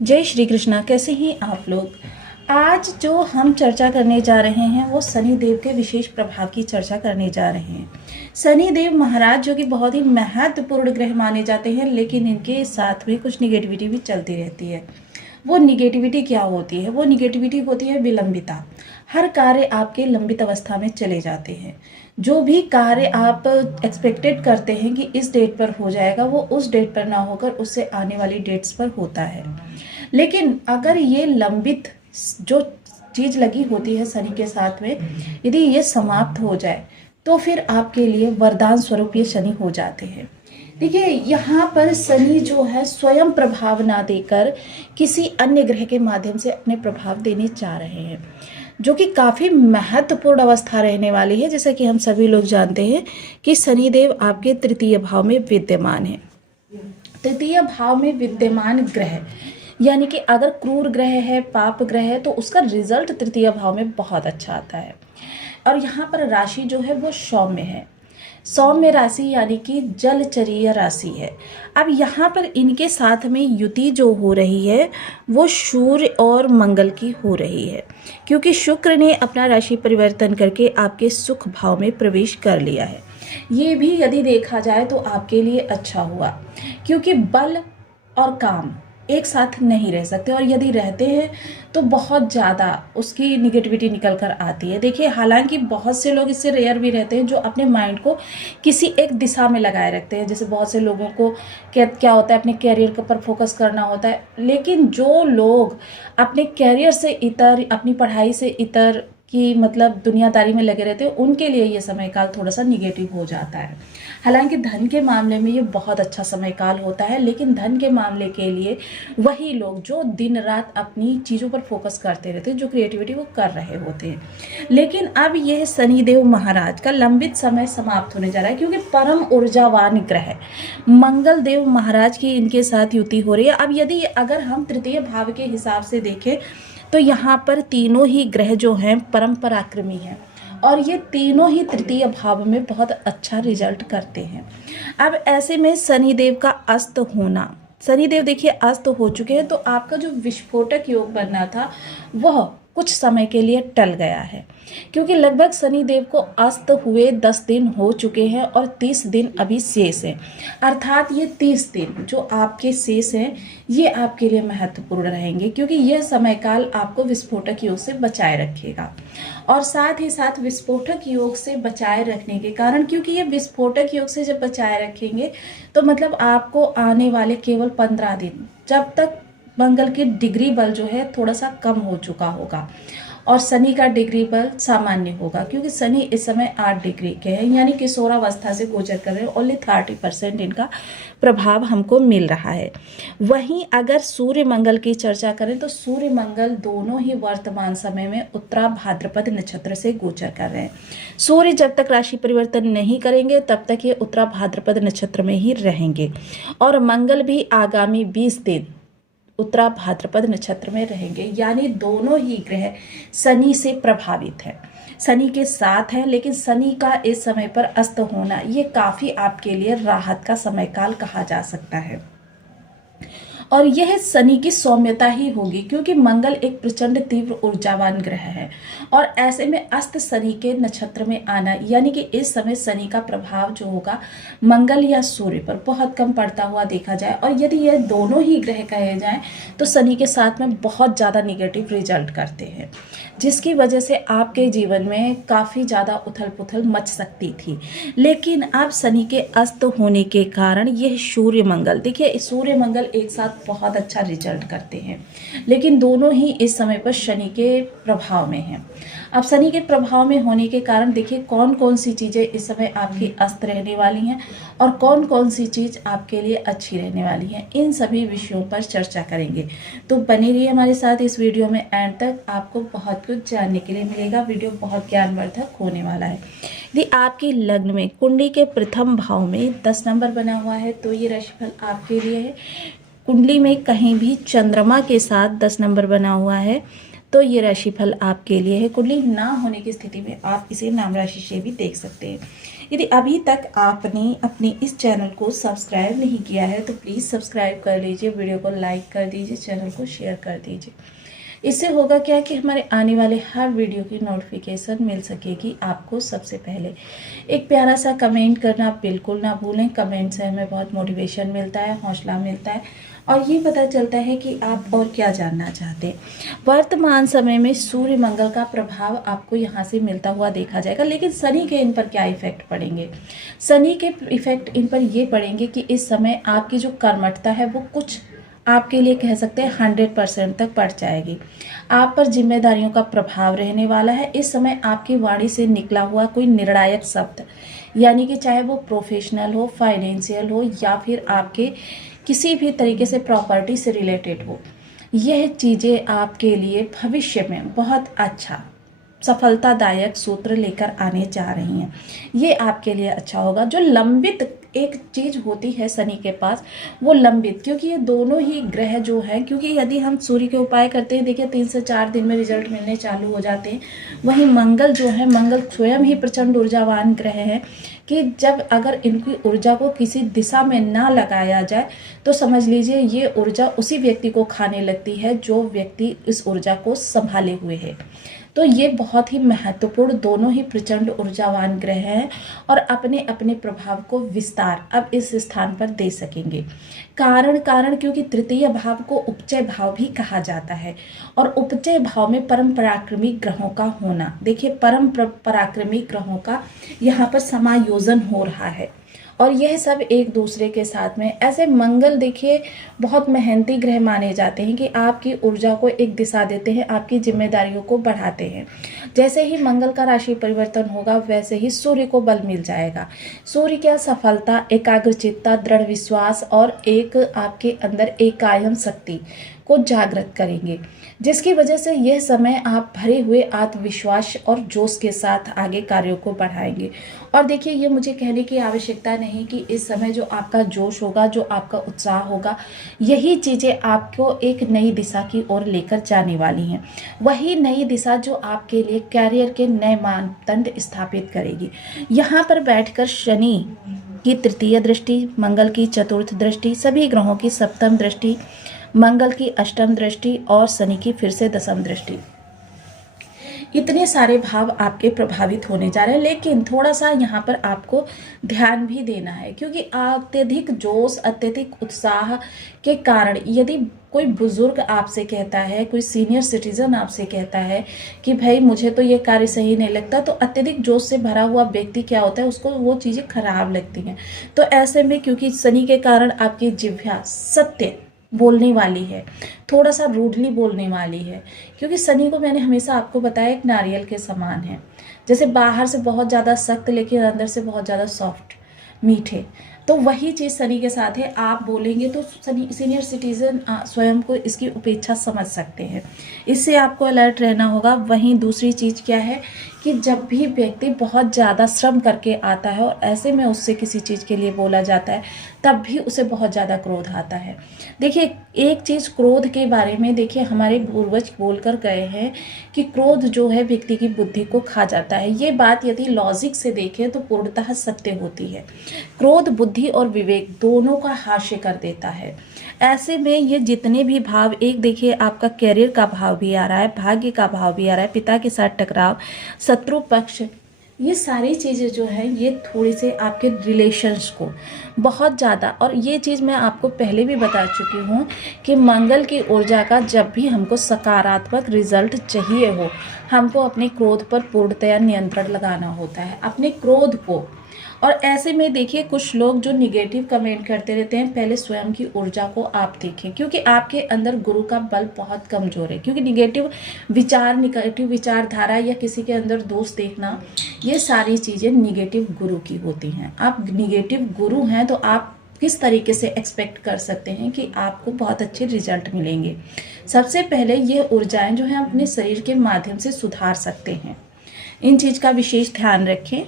जय श्री कृष्णा। कैसे हैं आप लोग। आज जो हम चर्चा करने जा रहे हैं वो शनि देव के विशेष प्रभाव की चर्चा करने जा रहे हैं। शनि देव महाराज जो कि बहुत ही महत्वपूर्ण ग्रह माने जाते हैं, लेकिन इनके साथ में कुछ निगेटिविटी भी चलती रहती है। वो निगेटिविटी क्या होती है? वो निगेटिविटी होती है विलंबिता। हर कार्य आपके लंबित अवस्था में चले जाते हैं। जो भी कार्य आप एक्सपेक्टेड करते हैं कि इस डेट पर हो जाएगा, वो उस डेट पर ना होकर उससे आने वाली डेट्स पर होता है। लेकिन अगर ये लंबित जो चीज़ लगी होती है शनि के साथ में, यदि ये समाप्त हो जाए तो फिर आपके लिए वरदान स्वरूप ये शनि हो जाते हैं। देखिए, यहाँ पर शनि जो है स्वयं प्रभाव ना देकर किसी अन्य ग्रह के माध्यम से अपने प्रभाव देने जा रहे हैं, जो कि काफ़ी महत्वपूर्ण अवस्था रहने वाली है। जैसा कि हम सभी लोग जानते हैं कि शनिदेव आपके तृतीय भाव में विद्यमान है। तृतीय भाव में विद्यमान ग्रह यानी कि अगर क्रूर ग्रह है, पाप ग्रह है, तो उसका रिजल्ट तृतीय भाव में बहुत अच्छा आता है। और यहाँ पर राशि जो है वो सौम्य है। सौम्य राशि यानी कि जलचरीय राशि है। अब यहाँ पर इनके साथ में युति जो हो रही है वो सूर्य और मंगल की हो रही है, क्योंकि शुक्र ने अपना राशि परिवर्तन करके आपके सुख भाव में प्रवेश कर लिया है। ये भी यदि देखा जाए तो आपके लिए अच्छा हुआ, क्योंकि बल और काम एक साथ नहीं रह सकते, और यदि रहते हैं तो बहुत ज़्यादा उसकी निगेटिविटी निकल कर आती है। देखिए, हालांकि बहुत से लोग इससे रेयर भी रहते हैं जो अपने माइंड को किसी एक दिशा में लगाए रखते हैं। जैसे बहुत से लोगों को क्या होता है, अपने कैरियर के ऊपर फोकस करना होता है। लेकिन जो लोग अपने कैरियर से इतर, अपनी पढ़ाई से इतर कि मतलब दुनियादारी में लगे रहते हैं, उनके लिए ये समय काल थोड़ा सा निगेटिव हो जाता है। हालांकि धन के मामले में ये बहुत अच्छा समय काल होता है, लेकिन धन के मामले के लिए वही लोग जो दिन रात अपनी चीज़ों पर फोकस करते रहते हैं, जो क्रिएटिविटी वो कर रहे होते हैं। लेकिन अब यह शनिदेव महाराज का लंबित समय समाप्त होने जा रहा है, क्योंकि परम ऊर्जावान ग्रह मंगल देव महाराज की इनके साथ युति हो रही है। अब यदि अगर हम तृतीय भाव के हिसाब से देखें तो यहाँ पर तीनों ही ग्रह जो हैं परम पराक्रमी हैं, और ये तीनों ही तृतीय भाव में बहुत अच्छा रिजल्ट करते हैं। अब ऐसे में शनिदेव का अस्त होना, शनिदेव देखिए अस्त हो चुके हैं, तो आपका जो विस्फोटक योग बनना था वह कुछ समय के लिए टल गया है, क्योंकि लगभग शनिदेव को अस्त हुए 10 दिन हो चुके हैं और 30 दिन अभी शेष हैं। अर्थात ये 30 दिन जो आपके शेष हैं ये आपके लिए महत्वपूर्ण रहेंगे, क्योंकि यह समय काल आपको विस्फोटक योग से बचाए रखेगा। और साथ ही साथ विस्फोटक योग से बचाए रखने के कारण, क्योंकि ये विस्फोटक योग से जब बचाए रखेंगे तो मतलब आपको आने वाले केवल 15 दिन, जब तक मंगल की डिग्री बल जो है थोड़ा सा कम हो चुका होगा और शनि का डिग्री बल सामान्य होगा, क्योंकि शनि इस समय 8 डिग्री के हैं, यानी किशोरावस्था से गोचर कर रहे हैं। ओनली 30% इनका प्रभाव हमको मिल रहा है। वहीं अगर सूर्य मंगल की चर्चा करें तो सूर्य मंगल दोनों ही वर्तमान समय में उत्तरा भाद्रपद नक्षत्र से गोचर कर रहे हैं। सूर्य जब तक राशि परिवर्तन नहीं करेंगे तब तक ये उत्तरा भाद्रपद नक्षत्र में ही रहेंगे, और मंगल भी आगामी 20 दिन उत्तरा भाद्रपद नक्षत्र में रहेंगे। यानी दोनों ही ग्रह शनि से प्रभावित है, शनि के साथ है। लेकिन शनि का इस समय पर अस्त होना ये काफ़ी आपके लिए राहत का समय काल कहा जा सकता है, और यह शनि की सौम्यता ही होगी, क्योंकि मंगल एक प्रचंड तीव्र ऊर्जावान ग्रह है। और ऐसे में अस्त शनि के नक्षत्र में आना, यानी कि इस समय शनि का प्रभाव जो होगा मंगल या सूर्य पर बहुत कम पड़ता हुआ देखा जाए। और यदि ये दोनों ही ग्रह कहे जाएं तो शनि के साथ में बहुत ज़्यादा निगेटिव रिजल्ट करते हैं, जिसकी वजह से आपके जीवन में काफ़ी ज़्यादा उथल पुथल मच सकती थी। लेकिन अब शनि के अस्त होने के कारण यह सूर्य मंगल, देखिए सूर्य मंगल एक साथ बहुत अच्छा रिजल्ट करते हैं, लेकिन दोनों ही इस समय पर शनि के प्रभाव में हैं। अब शनि के प्रभाव में होने के कारण देखिए कौन कौन सी चीज़ें इस समय आपकी अस्त रहने वाली हैं और कौन कौन सी चीज़ आपके लिए अच्छी रहने वाली है, इन सभी विषयों पर चर्चा करेंगे। तो बने रहिए हमारे साथ इस वीडियो में, एंड तक आपको बहुत कुछ जानने के लिए मिलेगा। वीडियो बहुत ज्ञानवर्धक होने वाला है। यदि आपकी लग्न में कुंडली के प्रथम भाव में 10 नंबर बना हुआ है तो ये राशिफल आपके लिए है। कुंडली में कहीं भी चंद्रमा के साथ 10 नंबर बना हुआ है तो ये राशिफल आपके लिए है। कुंडली ना होने की स्थिति में आप इसे नाम राशि से भी देख सकते हैं। यदि अभी तक आपने अपने इस चैनल को सब्सक्राइब नहीं किया है तो प्लीज़ सब्सक्राइब कर लीजिए, वीडियो को लाइक कर दीजिए, चैनल को शेयर कर दीजिए। इससे होगा क्या कि हमारे आने वाले हर वीडियो की नोटिफिकेशन मिल सकेगी आपको सबसे पहले। एक प्यारा सा कमेंट करना आप बिल्कुल ना भूलें। कमेंट से हमें बहुत मोटिवेशन मिलता है, हौसला मिलता है और ये पता चलता है कि आप और क्या जानना चाहते हैं। वर्तमान समय में सूर्य मंगल का प्रभाव आपको यहाँ से मिलता हुआ देखा जाएगा, लेकिन शनि के इन पर क्या इफेक्ट पड़ेंगे? शनि के इफेक्ट इन पर ये पड़ेंगे कि इस समय आपकी जो कर्मठता है वो कुछ आपके लिए कह सकते हैं 100% तक बढ़ जाएगी। आप पर जिम्मेदारियों का प्रभाव रहने वाला है। इस समय आपकी वाणी से निकला हुआ कोई निर्णायक शब्द, यानी कि चाहे वो प्रोफेशनल हो, फाइनेंशियल हो या फिर आपके किसी भी तरीके से प्रॉपर्टी से रिलेटेड हो, यह चीज़ें आपके लिए भविष्य में बहुत अच्छा सफलतादायक सूत्र लेकर आने जा रही हैं। ये आपके लिए अच्छा होगा। जो लंबित एक चीज़ होती है शनि के पास, वो लंबित, क्योंकि ये दोनों ही ग्रह जो है, क्योंकि यदि हम सूर्य के उपाय करते हैं, देखिए 3 से 4 दिन में रिजल्ट मिलने चालू हो जाते हैं। वहीं मंगल जो है, मंगल स्वयं ही प्रचंड ऊर्जावान ग्रह है कि जब अगर इनकी ऊर्जा को किसी दिशा में ना लगाया जाए तो समझ लीजिए ये ऊर्जा उसी व्यक्ति को खाने लगती है जो व्यक्ति इस ऊर्जा को संभाले हुए है। तो ये बहुत ही महत्वपूर्ण, दोनों ही प्रचंड ऊर्जावान ग्रह हैं और अपने अपने प्रभाव को विस्तार अब इस स्थान पर दे सकेंगे। कारण क्योंकि तृतीय भाव को उपचय भाव भी कहा जाता है और उपचय भाव में परम पराक्रमी ग्रहों का होना, देखिए परम पराक्रमी ग्रहों का यहाँ पर समायोजन हो रहा है और यह सब एक दूसरे के साथ में। ऐसे मंगल देखिए बहुत मेहनती ग्रह माने जाते हैं कि आपकी ऊर्जा को एक दिशा देते हैं, आपकी जिम्मेदारियों को बढ़ाते हैं। जैसे ही मंगल का राशि परिवर्तन होगा वैसे ही सूर्य को बल मिल जाएगा। सूर्य क्या सफलता, एकाग्रचित्ता, दृढ़ विश्वास और एक आपके अंदर एक कायम शक्ति को जागृत करेंगे, जिसकी वजह से यह समय आप भरे हुए आत्मविश्वास और जोश के साथ आगे कार्यों को बढ़ाएंगे। और देखिए ये मुझे कहने की आवश्यकता नहीं कि इस समय जो आपका जोश होगा, जो आपका उत्साह होगा, यही चीज़ें आपको एक नई दिशा की ओर लेकर जाने वाली हैं। वही नई दिशा जो आपके लिए कैरियर के नए मानदंड स्थापित करेगी। यहाँ पर बैठकर शनि की तृतीय दृष्टि, मंगल की चतुर्थ दृष्टि, सभी ग्रहों की सप्तम दृष्टि, मंगल की अष्टम दृष्टि और शनि की फिर से दशम दृष्टि, इतने सारे भाव आपके प्रभावित होने जा रहे हैं। लेकिन थोड़ा सा यहाँ पर आपको ध्यान भी देना है, क्योंकि अत्यधिक जोश, अत्यधिक उत्साह के कारण यदि कोई बुजुर्ग आपसे कहता है, कोई सीनियर सिटीजन आपसे कहता है कि भाई मुझे तो ये कार्य सही नहीं लगता, तो अत्यधिक जोश से भरा हुआ व्यक्ति क्या होता है, उसको वो चीज़ें खराब लगती हैं। तो ऐसे में क्योंकि शनि के कारण आपकी जिह्वा सत्य बोलने वाली है, थोड़ा सा रूडली बोलने वाली है, क्योंकि शनि को मैंने हमेशा आपको बताया एक नारियल के समान है। जैसे बाहर से बहुत ज़्यादा सख्त लेकिन अंदर से बहुत ज़्यादा सॉफ्ट, मीठे, तो वही चीज़ शनि के साथ है। आप बोलेंगे तो शनि सीनियर सिटीजन स्वयं को इसकी उपेक्षा समझ सकते हैं, इससे आपको अलर्ट रहना होगा। वहीं दूसरी चीज़ क्या है कि जब भी व्यक्ति बहुत ज़्यादा श्रम करके आता है और ऐसे में उससे किसी चीज़ के लिए बोला जाता है, तब भी उसे बहुत ज़्यादा क्रोध आता है। देखिए एक चीज़ क्रोध के बारे में, देखिए हमारे पूर्वज बोलकर गए हैं कि क्रोध जो है व्यक्ति की बुद्धि को खा जाता है। ये बात यदि लॉजिक से देखें तो पूर्णतः सत्य होती है। क्रोध बुद्धि और विवेक दोनों का हास्य कर देता है। ऐसे में ये जितने भी भाव, एक देखिए आपका कैरियर का भाव भी आ रहा है, भाग्य का भाव भी आ रहा है, पिता के साथ टकराव, शत्रु पक्ष, ये सारी चीज़ें जो हैं ये थोड़ी से आपके रिलेशंस को बहुत ज़्यादा, और ये चीज़ मैं आपको पहले भी बता चुकी हूँ कि मंगल की ऊर्जा का जब भी हमको सकारात्मक रिजल्ट चाहिए हो, हमको अपने क्रोध पर पूर्णतया नियंत्रण लगाना होता है, अपने क्रोध को। और ऐसे में देखिए कुछ लोग जो निगेटिव कमेंट करते रहते हैं, पहले स्वयं की ऊर्जा को आप देखें, क्योंकि आपके अंदर गुरु का बल बहुत कमज़ोर है। क्योंकि निगेटिव विचार, निगेटिव विचारधारा या किसी के अंदर दोष देखना, ये सारी चीज़ें निगेटिव गुरु की होती हैं। आप निगेटिव गुरु हैं तो आप किस तरीके से एक्सपेक्ट कर सकते हैं कि आपको बहुत अच्छे रिजल्ट मिलेंगे। सबसे पहले ये ऊर्जाएं जो हैं अपने शरीर के माध्यम से सुधार सकते हैं, इन चीज़ का विशेष ध्यान रखें।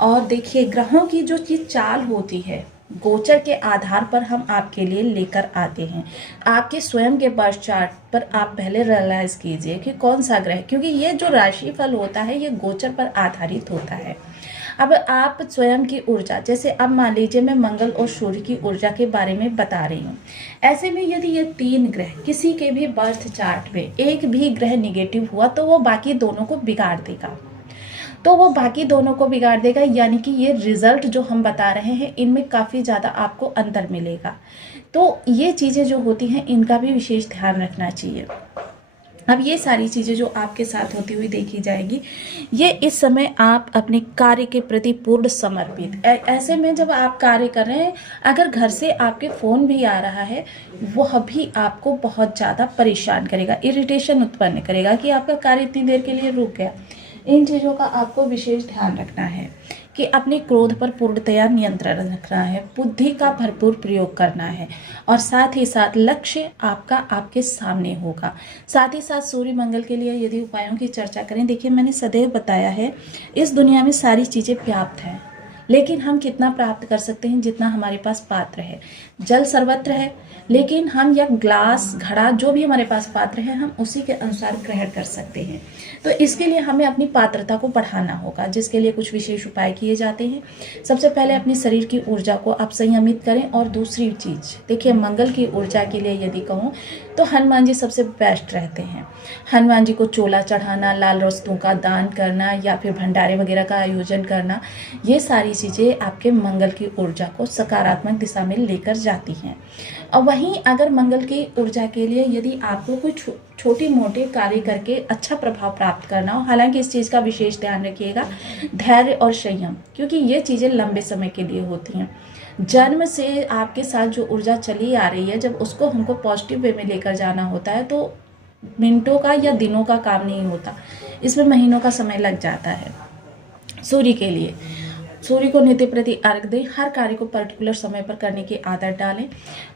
और देखिए ग्रहों की जो चीज़ चाल होती है, गोचर के आधार पर हम आपके लिए लेकर आते हैं। आपके स्वयं के बर्थ चार्ट पर आप पहले रियलाइज़ कीजिए कि कौन सा ग्रह, क्योंकि ये जो राशिफल होता है ये गोचर पर आधारित होता है। अब आप स्वयं की ऊर्जा, जैसे अब मान लीजिए मैं मंगल और सूर्य की ऊर्जा के बारे में बता रही हूँ। ऐसे में यदि ये 3 ग्रह किसी के भी बर्थ चार्ट में एक भी ग्रह निगेटिव हुआ तो वो बाकी दोनों को बिगाड़ देगा, यानी कि ये रिजल्ट जो हम बता रहे हैं इनमें काफ़ी ज़्यादा आपको अंतर मिलेगा। तो ये चीज़ें जो होती हैं इनका भी विशेष ध्यान रखना चाहिए। अब ये सारी चीज़ें जो आपके साथ होती हुई देखी जाएगी, ये इस समय आप अपने कार्य के प्रति पूर्ण समर्पित, ऐसे में जब आप कार्य कर रहे हैं, अगर घर से आपके फ़ोन भी आ रहा है वह भी आपको बहुत ज़्यादा परेशान करेगा, इरिटेशन उत्पन्न करेगा कि आपका कार्य इतनी देर के लिए रुक गया। इन चीज़ों का आपको विशेष ध्यान रखना है कि अपने क्रोध पर पूर्णतया नियंत्रण रखना है, बुद्धि का भरपूर प्रयोग करना है और साथ ही साथ लक्ष्य आपका आपके सामने होगा। साथ ही साथ सूर्य मंगल के लिए यदि उपायों की चर्चा करें, देखिए मैंने सदैव बताया है इस दुनिया में सारी चीज़ें पर्याप्त हैं, लेकिन हम कितना प्राप्त कर सकते हैं, जितना हमारे पास पात्र है। जल सर्वत्र है, लेकिन हम या ग्लास घड़ा जो भी हमारे पास पात्र है हम उसी के अनुसार ग्रहण कर सकते हैं। तो इसके लिए हमें अपनी पात्रता को बढ़ाना होगा, जिसके लिए कुछ विशेष उपाय किए जाते हैं। सबसे पहले अपने शरीर की ऊर्जा को आप संयमित करें। और दूसरी चीज़ देखिए, मंगल की ऊर्जा के लिए यदि कहूँ तो हनुमान जी सबसे बेस्ट रहते हैं। हनुमान जी को चोला चढ़ाना, लाल वस्तुओं का दान करना या फिर भंडारे वगैरह का आयोजन करना, ये सारी चीज़ें आपके मंगल की ऊर्जा को सकारात्मक दिशा में लेकर जाती हैं। और वहीं अगर मंगल की ऊर्जा के लिए यदि आपको कोई छोटे मोटे कार्य करके अच्छा प्रभाव प्राप्त करना हो, हालांकि इस चीज़ का विशेष ध्यान रखिएगा, धैर्य और संयम, क्योंकि ये चीज़ें लंबे समय के लिए होती हैं। जन्म से आपके साथ जो ऊर्जा चली आ रही है, जब उसको हमको पॉजिटिव वे में लेकर जाना होता है तो मिनटों का या दिनों का काम नहीं होता, इसमें महीनों का समय लग जाता है। सूर्य के लिए सूर्य को नित्य प्रति अर्घ दें, हर कार्य को पर्टिकुलर समय पर करने की आदत डालें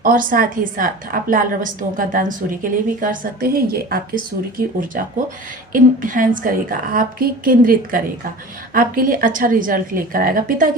और साथ ही साथ आप लाल वस्तुओं का दान सूर्य के लिए भी कर सकते हैं। ये आपके सूर्य की ऊर्जा को इनहेंस करेगा, आपकी केंद्रित करेगा, आपके लिए अच्छा रिजल्ट लेकर आएगा। पिता की